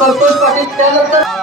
संतोष पाटील त्यानंतर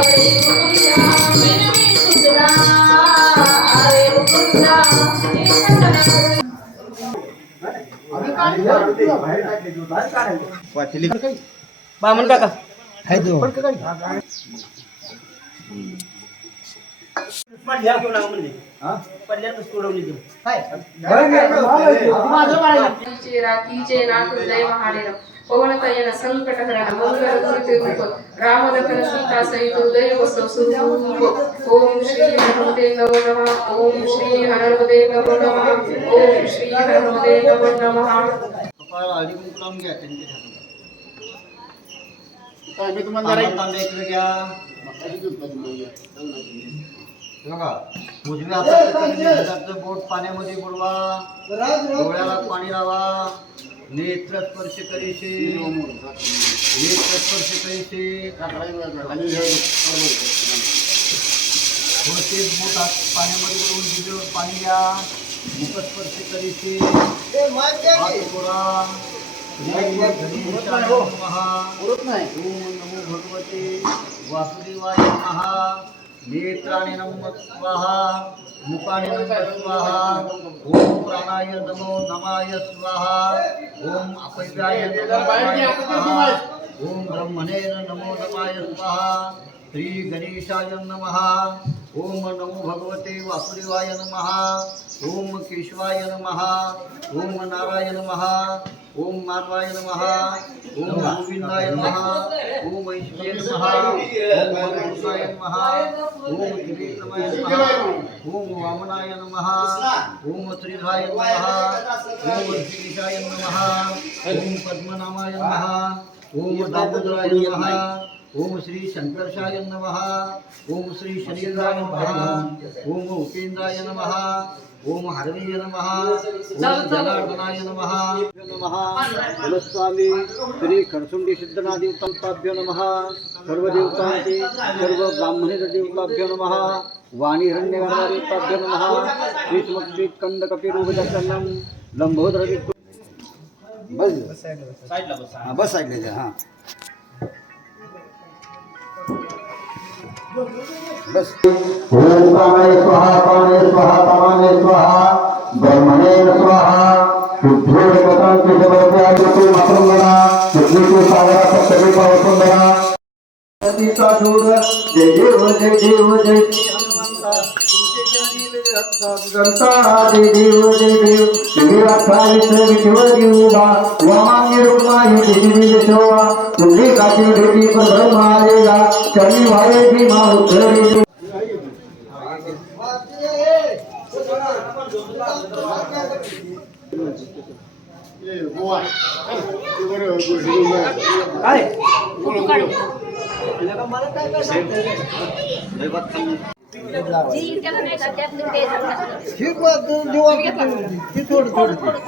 Thank you. बामण काका राखीचे नाथ हृदय महाडेर पवनतयन संकटहरण मंगलमूर्तिरूप रामलखन सीता सहित हृदय वसव स्वरूप ओम श्री हनुमते नमो नमः ओम श्री हनुमते नमो नमः ओम श्री हनुमते नमो नमः उजव्या हाताचं बोट पाण्यामध्ये बुडवा डोळ्याला पाणी लावा नेत्र स्पर्श करीशी नेत्र स्पर्श करीशी थोडसे बोट पाण्यामध्ये बुडवून जिभेवर पाणी घ्या मुख स्पर्श करीशी हात जोडा नमो भगवते वासुदेवाय नमः नेत्राणि नमः स्वाहा मुखानि नमः स्वाहा ओम प्राणाय नमो नमाय स्वाहा ओम अपव्याय नमो स्वाहा ओम ब्रह्मणे नमो नमाय स्वाहा श्री गणेशाय नमः ओम नमो भगवते वासुदेवाय नमः ओम केशवाय नमः ओम नारायण नमः ओम माधवाय नमः ओम गोविंदाय नमः ओम ऐश्वर्य नमः ओम वरुणाय नमः ओम त्रिविक्रमाय नमः ओम वामनाय नमः ओम श्रीधाय नमः ओम श्रीशाय नमः ओम पद्मनामाय नमः ओम दामोदराय नमः ओम श्री शंकरशाय नमः ओम श्री शनीन्द्राय नमः ओम उपेन्द्राय नमः ओम हरवीय नमः ओम जनार्दनाय नमः नमः नमस्वामी श्री खरसुंडी सिद्धनाथ देवताभ्यो नमः सर्व देवतांचे सर्व ब्राह्मणे देवताभ्यो नमः वाणी हिरण्यगर्भ देवताभ्यो नमः श्री स्मृती कंद कपिरूप दर्शनम लंबोदर बस साइडला बस साइडला हां बस ओम कामाय स्वाहा पाणे स्वाहा तमाने स्वाहा ब्रह्मणे स्वाहा शुद्धो कथं केशवत्या तो मातृंगना शुद्धो सागरा सत्तरी पावसंदना अतिशा शूर जय देव जय देव जय गंता जय देव जय देव तुम्ही अठ्ठावीस विठ्ठल उभा वामान्य रूपाय देवी शोभा तुम्ही काची भेटी पर ब्रह्मा आलेला चरणी वारे भीमा उतरली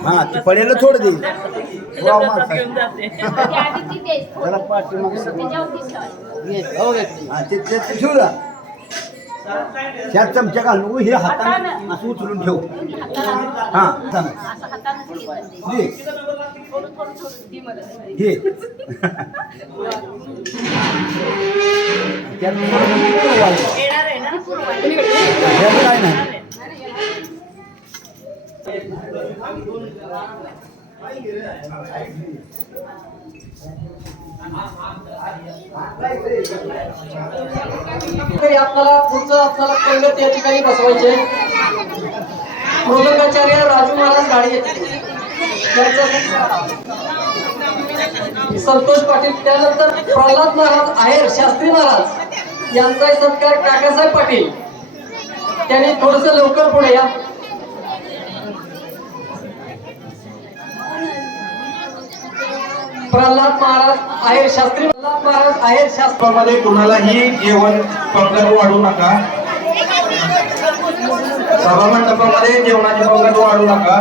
हाँ पडेल थोडं दे ह्या चमच्या घालून हे हाताने असं उचलून ठेव हां घे काय नाही आपल्याला पुढचं आपल्याला पंगत या ठिकाणी बसवायचे मृदंगाचार्य राजू महाराज गाडी येते संतोष पाटील त्यानंतर प्रल्हाद महाराज आहेर शास्त्री महाराज यांचा सत्कार काकासाहेब पाटील त्यांनी थोडस लवकर पुढे या प्रल्हाद महाराज आहेर शास्त्री महाराज आहेर शास्त्रामध्ये कुणालाही जेवण पंगत वाढू नका सभा मंडपामध्ये जेवणाची पंगत वाढू नका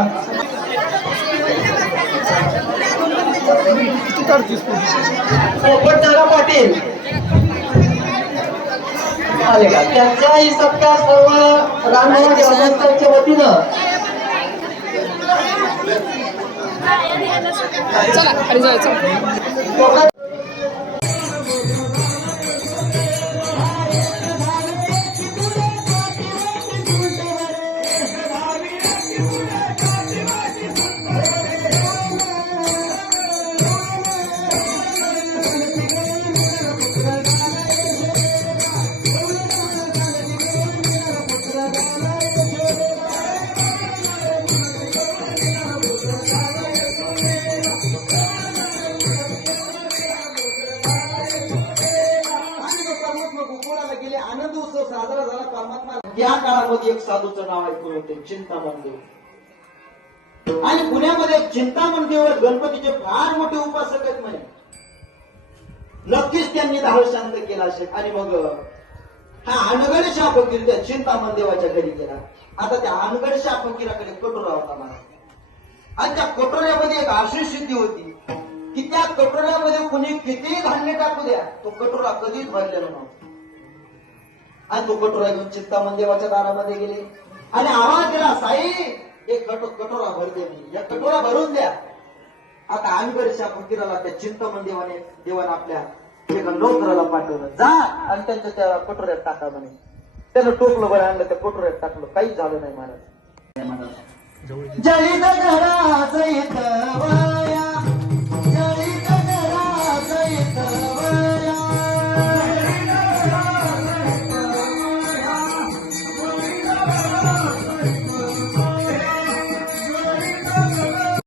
पोपटदादा पाटील आले का त्यांचाही सत्कार सर्व रामभाऊ देवस्थानच्या वतीनं चला खाली जायचं त्या काळामध्ये एक साधूचं नाव ऐकून होते चिंतामण देव. आणि पुण्यामध्ये चिंतामण देव गणपतीचे फार मोठे उपासक आहेत म्हणे. नक्कीच त्यांनी धाव शांत केला असेल. आणि मग हा अनगडशा फकीर त्या चिंतामण देवाच्या घरी गेला. आता त्या अनगडशा फकीराकडे कटोरा होता मला. आणि त्या कटोऱ्यामध्ये एक अशी सिद्धी होती की त्या कटोऱ्यामध्ये कुणी किती धान्य टाकू द्या तो कटोरा कधीच भरलेला नव्हता. आणि तो कटोरा घेऊन चिंतामण देवाच्या दारामध्ये गेले आणि आवाज दिला, साई एक कटोरा भर दे, या कटोरा भरून द्या. आता अनगडशा फकीराला त्या चिंतामण देवाने आपल्या एका नोकराला पाठवलं, जा आणि त्यांच्या त्या कटोऱ्यात टाका म्हणे. त्यानं टोपलं बरं आणलं, त्या कटोऱ्यात टाकलं, काहीच झालं नाही महाराज. जळीत घराचं इथं वाया